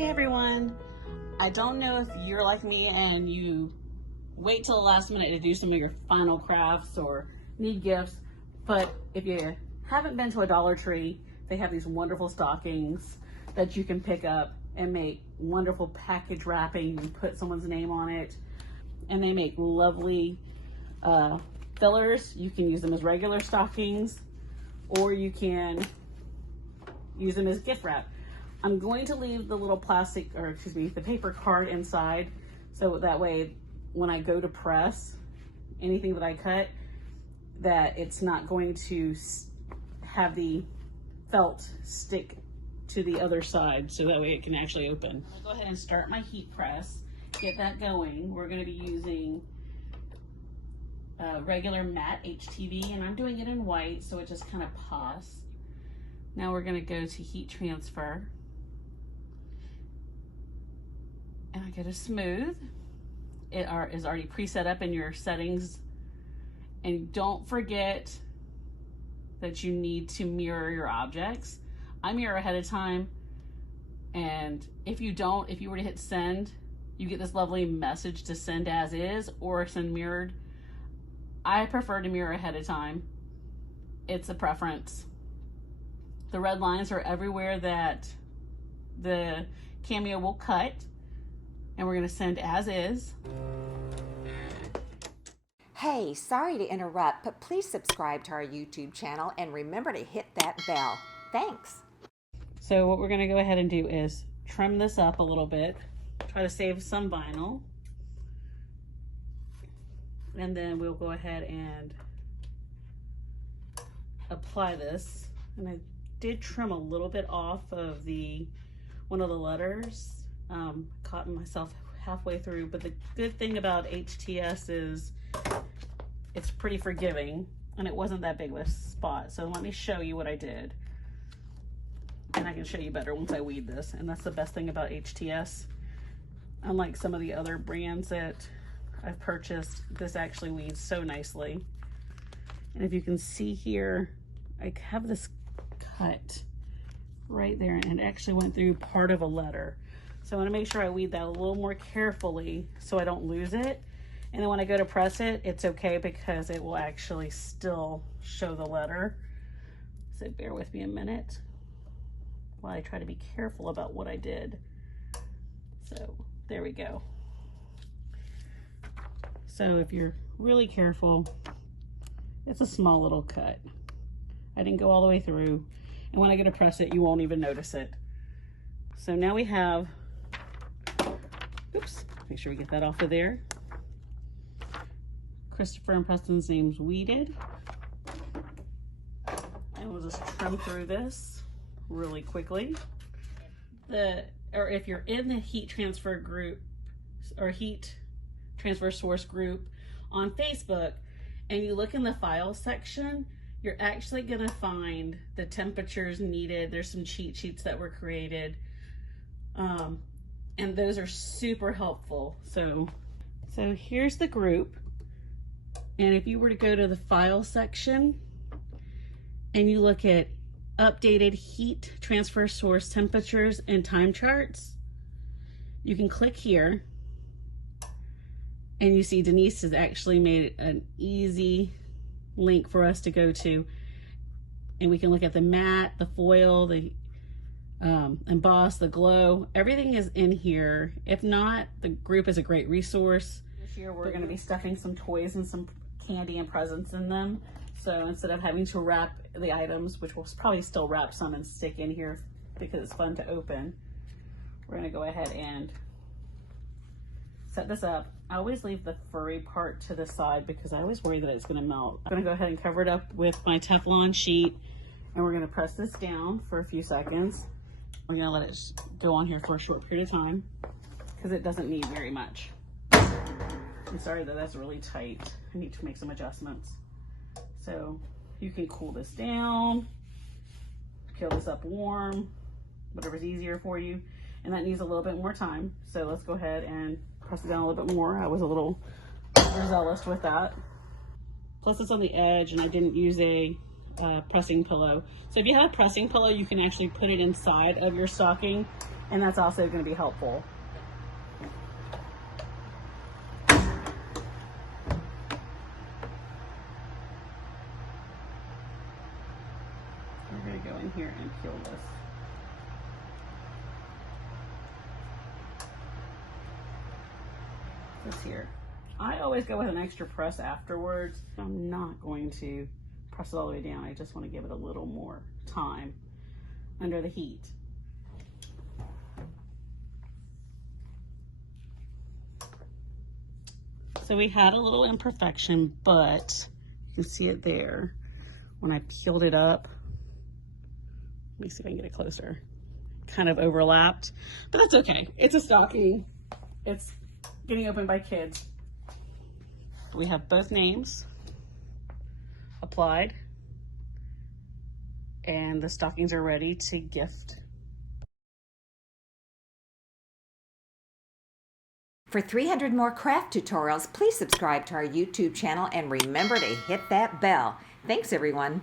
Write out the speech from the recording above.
Hey everyone, I don't know if you're like me and you wait till the last minute to do some of your final crafts or need gifts, but if you haven't been to a Dollar Tree, they have these wonderful stockings that you can pick up and make wonderful package wrapping. You can put someone's name on it, and they make lovely fillers. You can use them as regular stockings, or you can use them as gift wrap. I'm going to leave the little the paper card inside, so that way when I go to press anything that I cut, that it's not going to have the felt stick to the other side, so that way it can actually open. I'll go ahead and start my heat press, get that going. We're going to be using regular matte HTV, and I'm doing it in white so it just kind of pops. Now we're going to go to heat transfer, and I go to smooth. It is already preset up in your settings, and don't forget that you need to mirror your objects. I mirror ahead of time, and if you were to hit send, you get this lovely message to send as is or send mirrored. I prefer to mirror ahead of time. It's a preference. The red lines are everywhere that the cameo will cut, and we're going to send as is. Hey, sorry to interrupt, but please subscribe to our YouTube channel and remember to hit that bell. Thanks. So what we're going to go ahead and do is trim this up a little bit, try to save some vinyl, and then we'll go ahead and apply this. And I did trim a little bit off of one of the letters. Caught myself halfway through, but the good thing about HTS is it's pretty forgiving, and it wasn't that big of a spot. So let me show you what I did, and I can show you better once I weed this. And that's the best thing about HTS. Unlike some of the other brands that I've purchased, this actually weeds so nicely. And if you can see here, I have this cut right there, and it actually went through part of a letter. So I want to make sure I weed that a little more carefully so I don't lose it. And then when I go to press it, it's okay because it will actually still show the letter. So bear with me a minute while I try to be careful about what I did. So there we go. So if you're really careful, it's a small little cut. I didn't go all the way through. And when I go to press it, you won't even notice it. So now we have, oops, make sure we get that off of there. Christopher and Preston's name's weeded. And we'll just trim through this really quickly. Or if you're in the heat transfer group or heat transfer source group on Facebook, and you look in the file section, you're actually gonna find the temperatures needed. There's some cheat sheets that were created. And those are super helpful. So here's the group. And if you were to go to the file section and you look at updated heat transfer source temperatures and time charts, you can click here, and you see Denise has actually made an easy link for us to go to, and we can look at the matte, the foil, the emboss, the glow. Everything is in here. If not, the group is a great resource. This year we're going to be stuffing some toys and some candy and presents in them. So instead of having to wrap the items, which we'll probably still wrap some and stick in here because it's fun to open, we're going to go ahead and set this up. I always leave the furry part to the side because I always worry that it's going to melt. I'm going to go ahead and cover it up with my Teflon sheet, and we're going to press this down for a few seconds. We're going to let it go on here for a short period of time because it doesn't need very much. I'm sorry that that's really tight. I need to make some adjustments. So you can cool this down, peel this up warm, whatever's easier for you. And that needs a little bit more time. So let's go ahead and press it down a little bit more. I was a little overzealous with that. Plus it's on the edge, and I didn't use a pressing pillow. So if you have a pressing pillow, you can actually put it inside of your stocking and that's also going to be helpful. We're going to go in here and peel this here. I always go with an extra press afterwards. I'm not going to press it all the way down. I just want to give it a little more time under the heat. So we had a little imperfection, but you can see it there. When I peeled it up, let me see if I can get it closer. Kind of overlapped, but that's okay. It's a stocking. It's getting opened by kids. We have both names applied, and the stockings are ready to gift. For 300 more craft tutorials, please subscribe to our YouTube channel and remember to hit that bell. Thanks, everyone.